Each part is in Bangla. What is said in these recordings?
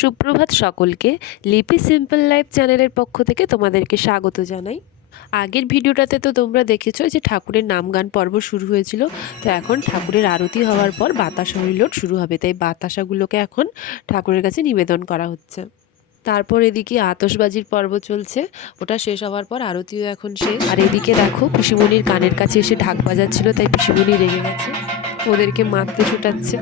সুপ্রভাত সকলকে লিপি সিম্পল লাইফ চ্যানেলের পক্ষ থেকে তোমাদেরকে স্বাগত জানাই। আগের ভিডিওটাতে তো তোমরা দেখেছ যে ঠাকুরের নাম গান পর্ব শুরু হয়েছিল, তো এখন ঠাকুরের আরতি হওয়ার পর বাতাসা হরিলোট শুরু হবে, তাই বাতাসাগুলোকে এখন ঠাকুরের কাছে নিবেদন করা হচ্ছে। তারপর এদিকে আতশবাজির পর্ব চলছে, ওটা শেষ হওয়ার পর আরতিও এখন শেষ। আর এদিকে দেখো পিসিমণির কানের কাছে এসে ঢাক বাজাচ্ছিল, তাই পিসিমণি রেগে গেছে। ওদেরকে মারতে ছুটাচ্ছে।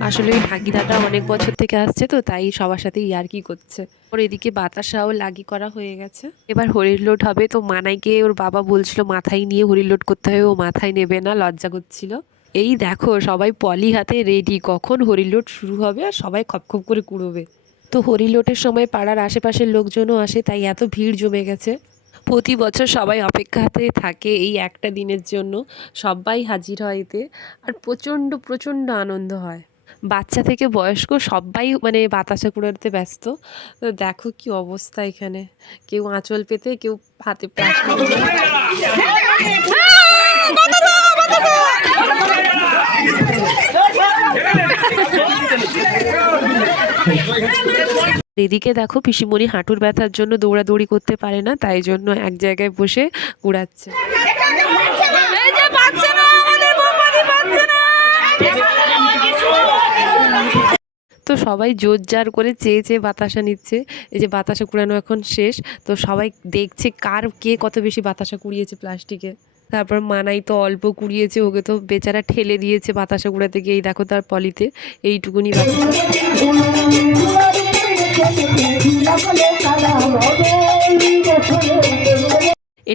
আসলে ওই ঢাকিদাটা অনেক বছর থেকে আসছে তো, তাই সবার সাথে ইয়ার্কি করছে। ওর এদিকে বাতাসাও লাগি করা হয়ে গেছে। এবার হরির লোড হবে তো মানাইকে ওর বাবা বলছিল মাথায় নিয়ে হরির লোড করতে হবে, ও মাথায় নেবে না, লজ্জা করছিল। এই দেখো, সবাই পলি হাতে রেডি কখন হরিলোট শুরু হবে আর সবাই খপ খপ করে কুড়োবে। তো হরিলোটের সময় পাড়ার আশেপাশের লোকজনও আসে, তাই এত ভিড় জমে গেছে। প্রতি বছর সবাই অপেক্ষাতে থাকে এই একটা দিনের জন্য সবাই হাজির হয় এতে আর প্রচণ্ড প্রচণ্ড আনন্দ হয় বাচ্চা থেকে বয়স্ক সবাই মানে বাতাসা কুড়াতে ব্যস্ত তো দেখো কি অবস্থা এখানে কেউ আঁচল পেতে কেউ হাতে। এদিকে দেখো পিসিমণি হাঁটুর ব্যথার জন্য দৌড়াদৌড়ি করতে পারে না, তাই জন্য এক জায়গায় বসে কুড়াচ্ছে তো সবাই জোর জার করে চেয়ে চেয়ে বাতাসা নিচ্ছে। এই যে বাতাসা কুড়ানো এখন শেষ, তো সবাই দেখছে কার কে কত বেশি বাতাসা কুড়িয়েছে প্লাস্টিকে। তারপর মানাই তো অল্প কুড়িয়েছে, ওকে তো বেচারা ঠেলে দিয়েছে বাতাসা কুড়াতে গিয়ে। এই দেখো তার পলিতে, এইটুকুনি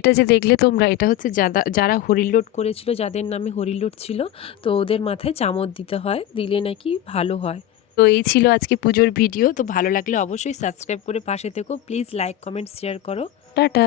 এটা যে দেখলে তোমরা, এটা হচ্ছে যারা যারা হরিলোড করেছিল, যাদের নামে হরিলোড ছিল, তো ওদের মাথায় চামচ দিতে হয়, দিলে নাকি ভালো হয়। তো এই ছিল আজকে পুজোর ভিডিও, তো ভালো লাগলে অবশ্যই সাবস্ক্রাইব করে পাশে থেকো। প্লিজ লাইক, কমেন্ট, শেয়ার করো। টাটা!